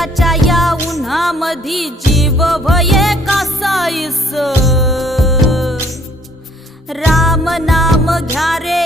चैत्राच्या या उन्हामधी जीव भये कसाईस राम नाम घ्या रे